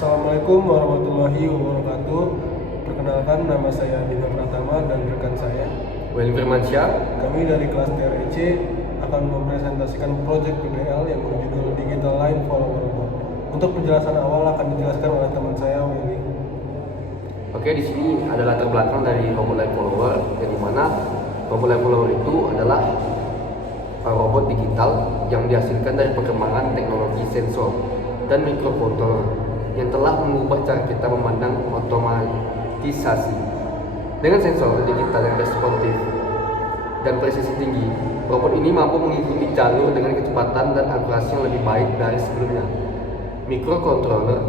Assalamualaikum warahmatullahi wabarakatuh. Perkenalkan, nama saya Bima Pratama dan rekan saya Willy Firmansyah. Kami dari kelas TREC akan mempresentasikan proyek PBL yang berjudul Digital Line Follower Robot. Untuk penjelasan awal akan dijelaskan oleh teman saya Willy. Oke, di sini ada latar belakang dari robot line follower, yang dimana robot line follower itu adalah robot digital yang dihasilkan dari perkembangan teknologi sensor dan mikrokontroller yang telah mengubah cara kita memandang otomatisasi. Dengan sensor digital yang responsif dan presisi tinggi, robot ini mampu mengikuti jalur dengan kecepatan dan akurasi yang lebih baik dari sebelumnya. Mikrokontroller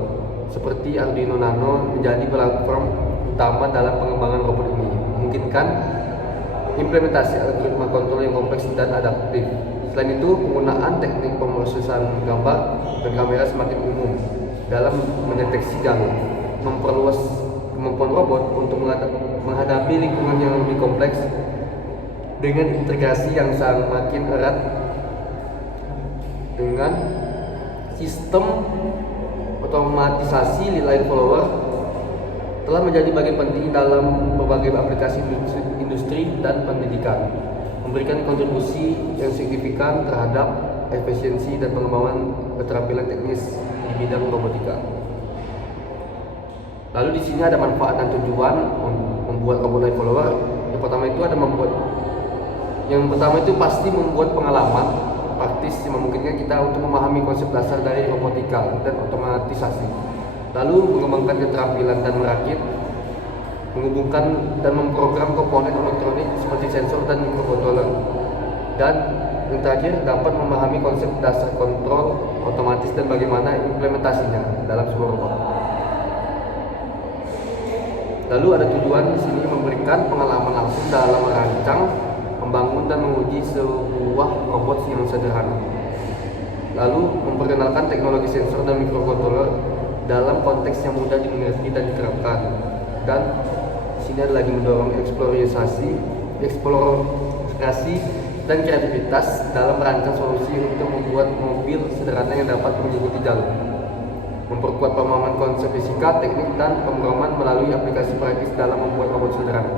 seperti Arduino Nano menjadi platform utama dalam pengembangan robot ini, memungkinkan implementasi algoritma kontrol yang kompleks dan adaptif. Selain itu, penggunaan teknik pemrosesan gambar dan kamera semakin umum dalam mendeteksi jalur, memperluas kemampuan robot untuk menghadapi lingkungan yang lebih kompleks dengan integrasi yang semakin erat dengan sistem otomatisasi. Line follower telah menjadi bagian penting dalam berbagai aplikasi industri dan pendidikan, memberikan kontribusi yang signifikan terhadap efisiensi dan pengembangan keterampilan teknis di bidang robotika. Lalu di sini ada manfaat dan tujuan membuat robot line follower. Yang pertama itu pasti membuat pengalaman praktis yang memungkinkan kita untuk memahami konsep dasar dari robotika dan otomatisasi. Lalu mengembangkan keterampilan dan merakit, menghubungkan dan memprogram komponen elektronik seperti sensor dan mikrokontroller. Dan yang terakhir, dapat memahami konsep dasar kontrol otomatis dan bagaimana implementasinya dalam sebuah robot. Lalu ada tujuan di sini memberikan pengalaman langsung dalam merancang, membangun dan menguji sebuah robot yang sederhana. Lalu memperkenalkan teknologi sensor dan mikrokontroller dalam konteks yang mudah dimengerti dan diterapkan. Dan di sini ada lagi mendorong eksplorasi dan kreativitas dalam merancang solusi untuk membuat mobil sederhana yang dapat mengikuti jalur. Memperkuat pemahaman konsep fisika, teknik, dan pemrograman melalui aplikasi praktis dalam membuat robot sederhana.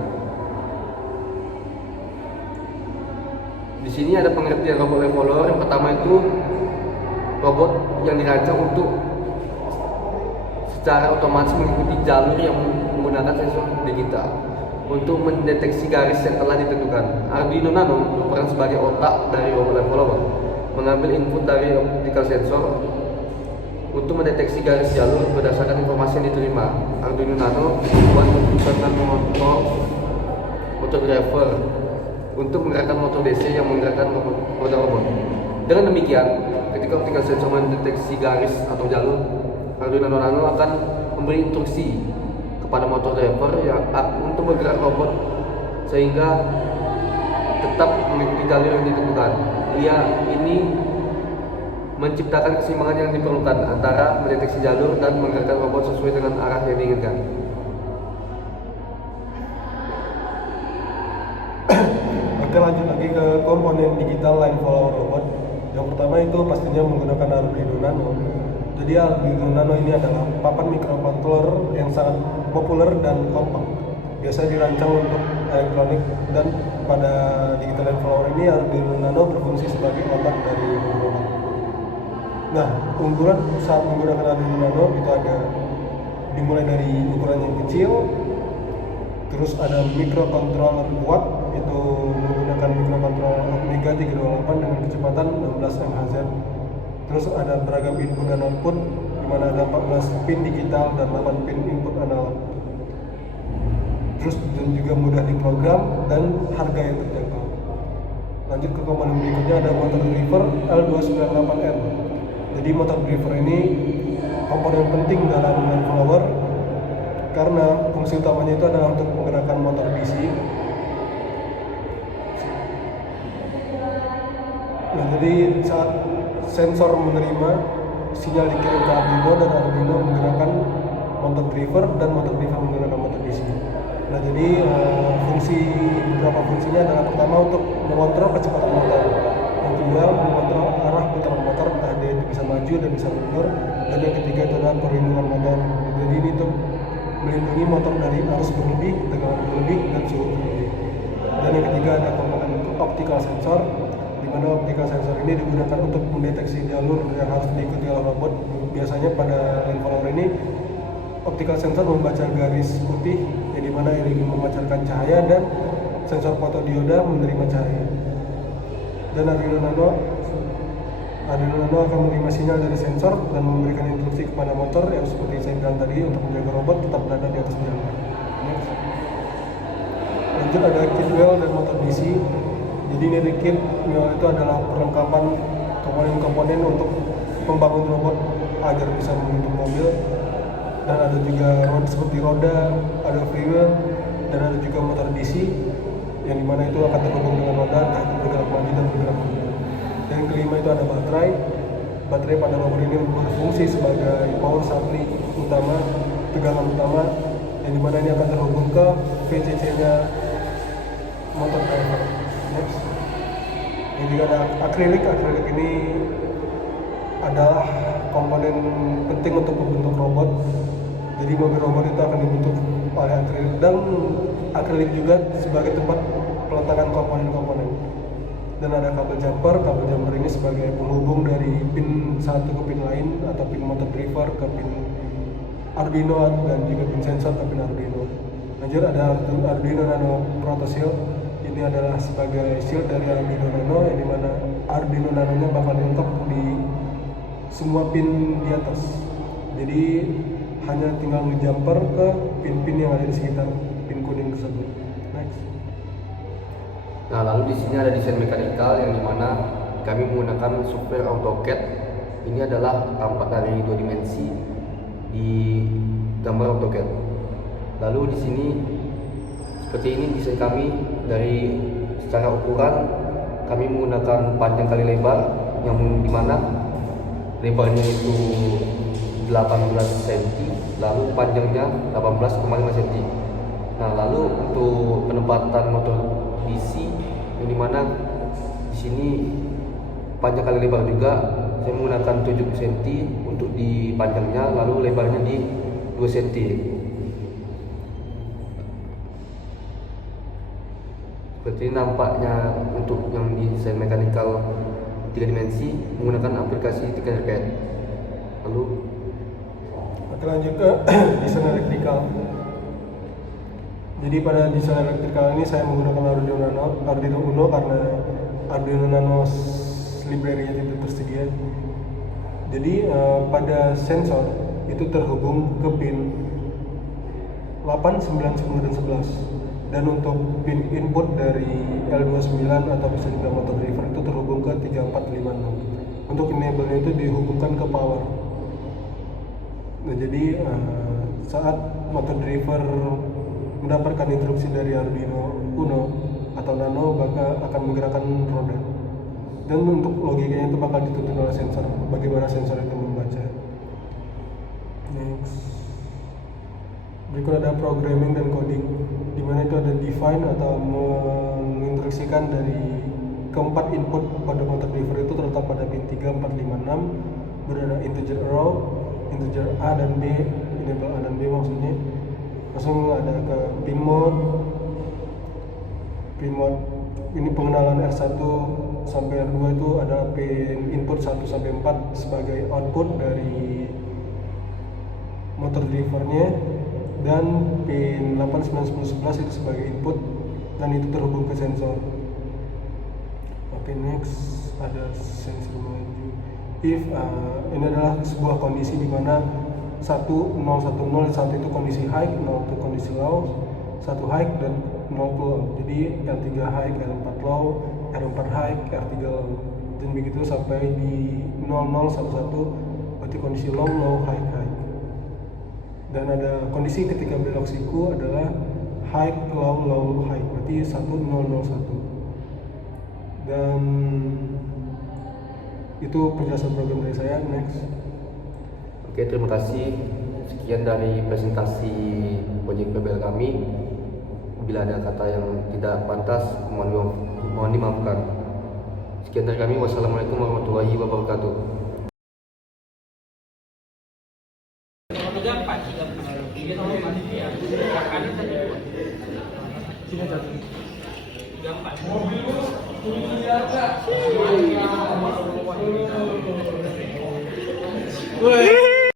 Di sini ada pengertian robot line follower. Yang pertama itu robot yang dirancang untuk secara otomatis mengikuti jalur yang menggunakan sensor digital untuk mendeteksi garis yang telah ditentukan. Arduino Nano berperan sebagai otak dari robot line follower, mengambil input dari optical sensor untuk mendeteksi garis jalur berdasarkan informasi yang diterima. Arduino Nano dibuat menggunakan motor driver untuk menggerakkan motor DC yang menggerakkan roda robot. Dengan demikian, ketika optical sensor mendeteksi garis atau jalur, Arduino Nano akan memberi instruksi kepada motor driver untuk bergerak robot sehingga tetap mengikuti jalur yang ditentukan. Ini menciptakan keseimbangan yang diperlukan antara mendeteksi jalur dan menggerakkan robot sesuai dengan arah yang diinginkan. Oke, lanjut lagi ke komponen digital line follower robot. Yang pertama itu pastinya menggunakan Arduino Nano. Jadi Arduino Nano ini adalah papan mikrokontroller yang sangat populer dan kompak. Biasa dirancang untuk elektronik, dan pada digital line follower ini Arduino Nano berfungsi sebagai otak dari robot. Nah, keunggulan saat menggunakan Arduino Nano itu ada dimulai dari ukuran yang kecil, terus ada mikrokontroller kuat, itu menggunakan mikrokontroller Omega 328 dengan kecepatan 16 MHz. Terus ada beragam input dan output, di mana ada 14 pin digital dan 8 pin input analog. Terus juga mudah diprogram dan harga yang terjangkau. Lanjut ke komponen berikutnya, ada motor driver L298M. Jadi motor driver ini komponen penting dalam line follower karena fungsi utamanya itu adalah untuk menggerakkan motor DC. Nah, jadi saat sensor menerima sinyal dikirim ke Arduino, dan Arduino menggerakkan motor driver, dan motor driver menggunakan motor DC. Nah, jadi beberapa fungsinya adalah pertama untuk mengontrol kecepatan motor, yang kedua mengontrol arah putaran motor, entah dia itu bisa maju dan bisa mundur, Dan yang ketiga itu adalah perlindungan motor. Jadi ini tuh melindungi motor dari arus berlebih, tegangan berlebih, dan suhu berlebih. Dan yang ketiga ada komponen optical sensor, di mana optical sensor ini digunakan untuk mendeteksi jalur yang harus diikuti oleh robot. Biasanya pada line follower ini optical sensor membaca garis putih yang dimana ini memancarkan cahaya dan sensor fotodioda menerima cahaya. Dan Arduino Nano akan menerima sinyal dari sensor dan memberikan instruksi kepada motor yang seperti saya bilang tadi untuk menjaga robot tetap berada di atas jalan. Next. Lanjut ada kit wheel dan motor DC. Jadi ini kit wheel itu adalah perlengkapan komponen-komponen untuk membangun robot agar bisa membentuk mobil. Dan ada juga roda seperti roda, ada freewheel, dan ada juga motor DC yang dimana itu akan terhubung dengan roda entah itu bergerak maju dan bergerak mundur. Dan yang kelima itu ada baterai. Baterai pada robot ini berfungsi sebagai power supply utama, tegangan utama, yang dimana ini akan terhubung ke VCC-nya motor driver. Next. Ini juga ada akrilik. Akrilik ini adalah komponen penting untuk membentuk robot. Jadi mobil robot itu akan dibentuk oleh akrilik, dan akrilik juga sebagai tempat peletakan komponen-komponen. Dan ada kabel jumper. Kabel jumper ini sebagai penghubung dari pin satu ke pin lain atau pin motor driver ke pin Arduino dan juga pin sensor ke pin Arduino. Lanjut ada Arduino Nano Proto Shield. Ini adalah sebagai shield dari Arduino Nano yang dimana Arduino Nano-nya bakal dilengkap di semua pin di atas. Jadi hanya tinggal ngejumper ke pin-pin yang ada di sekitar pin kuning tersebut. Next. Nah, lalu di sini ada desain mekanikal yang dimana kami menggunakan software AutoCAD. Ini adalah tampak dari 2 dimensi di gambar AutoCAD. Lalu di sini seperti ini desain kami. Dari secara ukuran kami menggunakan panjang kali lebar yang dimana lebarnya itu 18 cm, lalu panjangnya 18,5 cm. Nah, lalu untuk penempatan motor DC yang dimana di sini panjang kali lebar juga saya menggunakan 7 cm untuk di panjangnya, lalu lebarnya di 2 cm. Seperti ini nampaknya untuk yang desain mekanikal 3 dimensi menggunakan aplikasi Tinkercad. Lalu kita lanjut ke desain elektrikal. Jadi pada desain elektrikal ini saya menggunakan Arduino Uno karena Arduino Nano library-nya tidak tersedia. Jadi pada sensor itu terhubung ke pin 8, 9, 10, dan 11. Dan untuk pin input dari L29 atau bisa juga motor driver itu terhubung ke 3, 4, 5, 6. Untuk enable-nya itu dihubungkan ke power. Nah, jadi saat motor driver mendapatkan instruksi dari Arduino Uno atau Nano, maka akan menggerakkan roda. Dan untuk logikanya itu bakal dituntun oleh sensor, bagaimana sensor itu membaca. Next. Berikut ada programming dan coding, di mana itu ada define atau menginstruksikan dari keempat input pada motor driver itu terletak pada pin 3, 4, 5, 6. Berada integer arrow, integer A dan B, enable A dan B maksudnya. Langsung ada ke pin mode ini pengenalan R1 sampai R2 itu adalah pin input 1 sampai 4 sebagai output dari motor drivernya, dan pin 8, 9, 10, 11 itu sebagai input dan itu terhubung ke sensor. Oke, next ada sensor maju. If ini adalah sebuah kondisi di mana 1, 0, 1, 0, 1 itu kondisi high, 0 itu kondisi low, 1 high dan 0 itu low. Jadi R3 high, R4 low, R4 high, R3 low. Dan begitu sampai di 0, 0, 1, 1 berarti kondisi low, low, high, high. Dan ada kondisi ketika belok siku adalah high, low, low, high, berarti 1, 0, 0, 1. Dan itu penjelasan program dari saya. Next. Oke, terima kasih. Sekian dari presentasi proyek PBL kami. Bila ada kata yang tidak pantas, mohon dimaafkan. Sekian dari kami. Wassalamualaikum warahmatullahi wabarakatuh. Woi.